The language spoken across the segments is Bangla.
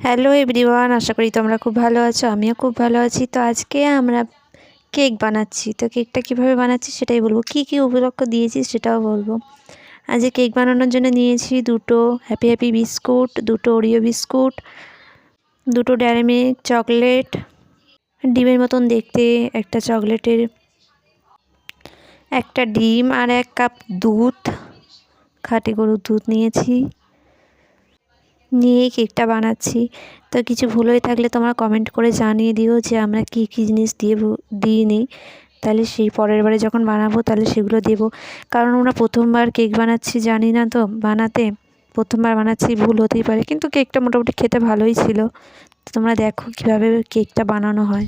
হ্যালো এভরিওয়ান, আশা করি তোমরা খুব ভালো আছো। আমিও খুব ভালো আছি। তো আজকে আমরা কেক বানাচ্ছি। তো কেকটা কীভাবে বানাচ্ছি সেটাই বলবো। কী কী উপলক্ষ দিয়েছি সেটাও বলবো। আজকে কেক বানানোর জন্য নিয়েছি দুটো হ্যাপি হ্যাপি বিস্কুট, দুটো ওরিও বিস্কুট, দুটো ডেয়ারি মিল্ক চকলেট, ডিমের মতন দেখতে একটা চকলেটের একটা ডিম, আর 1 কাপ দুধ, খাঁটি গরুর দুধ নিয়েছি। নিয়ে কেকটা বানাচ্ছি। তো কিছু ভুল হয়ে থাকলে তোমরা কমেন্ট করে জানিয়ে দিও যে আমরা কী কী জিনিস দিইনি, তাহলে সেই পরের বারে যখন বানাবো তাহলে সেগুলো দেবো। কারণ আমরা প্রথমবার কেক বানাচ্ছি, জানি না তো বানাতে, প্রথমবার বানাচ্ছি, ভুল হতেই পারে। কিন্তু কেকটা মোটামুটি খেতে ভালোই ছিল। তো তোমরা দেখো কীভাবে কেকটা বানানো হয়।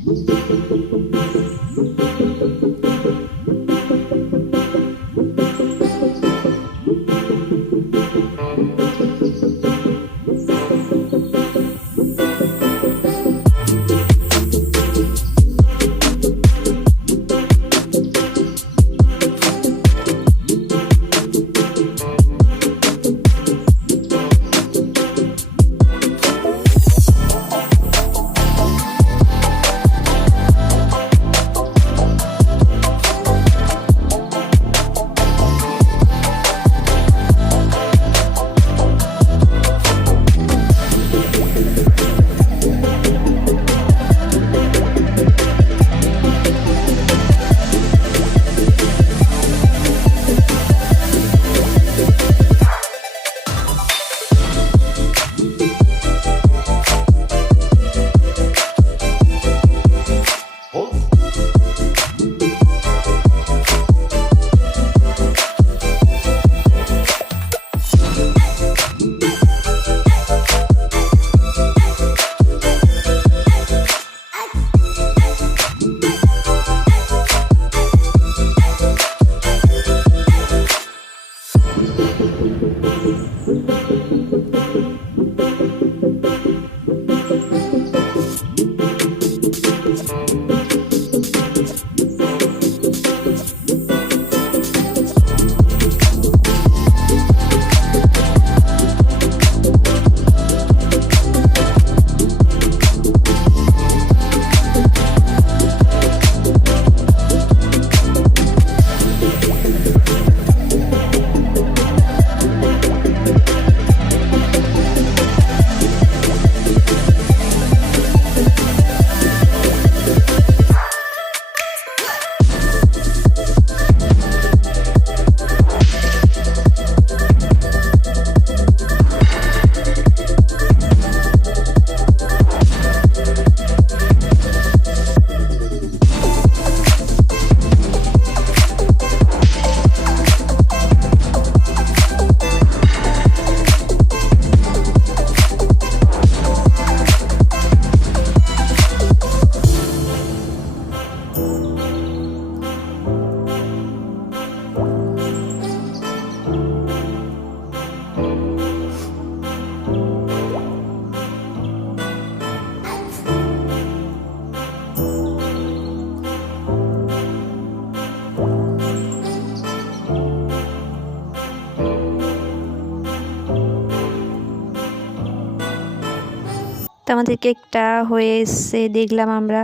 তো আমাদের কেকটা হয়ে এসছে দেখলাম আমরা।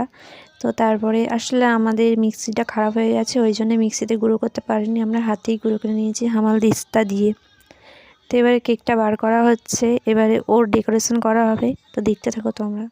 তো তারপরে আসলে আমাদের মিক্সিটা খারাপ হয়ে গেছে, ওই জন্য মিক্সিতে গুঁড়ো করতে পারিনি, আমরা হাতেই গুঁড়ো করে নিয়েছি হামাল দিস্তা দিয়ে। তো এবারে কেকটা বার করা হচ্ছে, এবারে ওর ডেকোরেশন করা হবে। তো দেখতে থাকো তোমরা।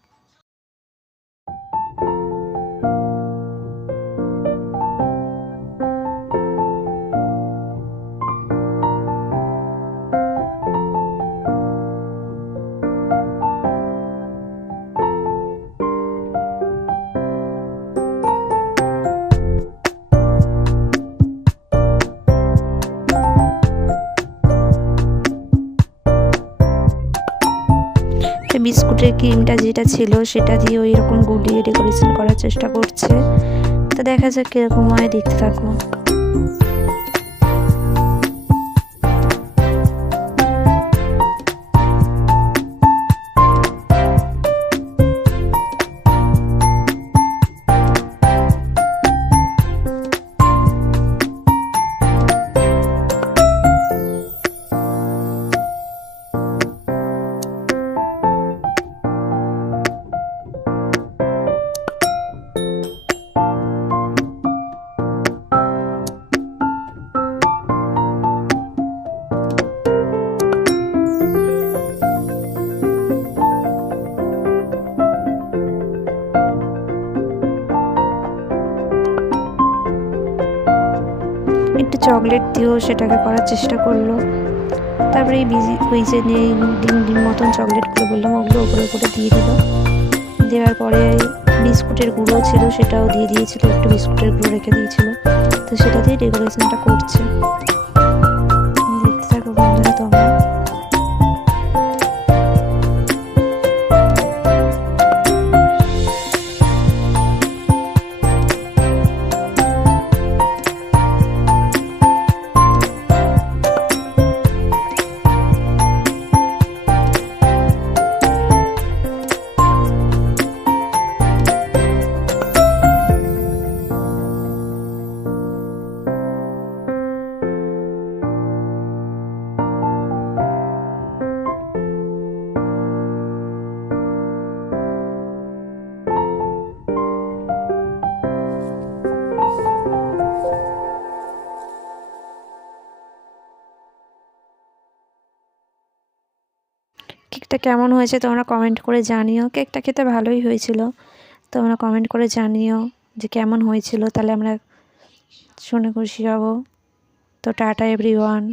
বিস্কুটের ক্রিমটা যেটা ছিল সেটা দিয়ে ওই রকম গুলিয়ে ডেকোরেশন করার চেষ্টা করছে। তো দেখা যাক কিরকম হয়, দেখতে থাকো। চকলেট দিয়েও সেটাকে করার চেষ্টা করলো। তারপরে ওই যে ডিম ডিম মতন চকলেটগুলো বললাম ওগুলো ওপরে ওপরে দিয়ে দিল। দেওয়ার পরে বিস্কুটের গুঁড়ো ছিল সেটাও দিয়ে দিয়েছিল, একটু বিস্কুটের গুঁড়ো রেখে দিয়েছিল। তো সেটা দিয়ে ডেকোরেশনটা করছে। দেখতে থাকো বন্ধুরা তোমরা। কেকটা কেমন হয়েছে তোমরা কমেন্ট করে জানিও। কেকটা খেতে ভালোই হয়েছিল, তোমরা কমেন্ট করে জানিও যে কেমন হয়েছিল, তাহলে আমরা শুনে খুশি হব। তো টাটা এভরিওয়ান।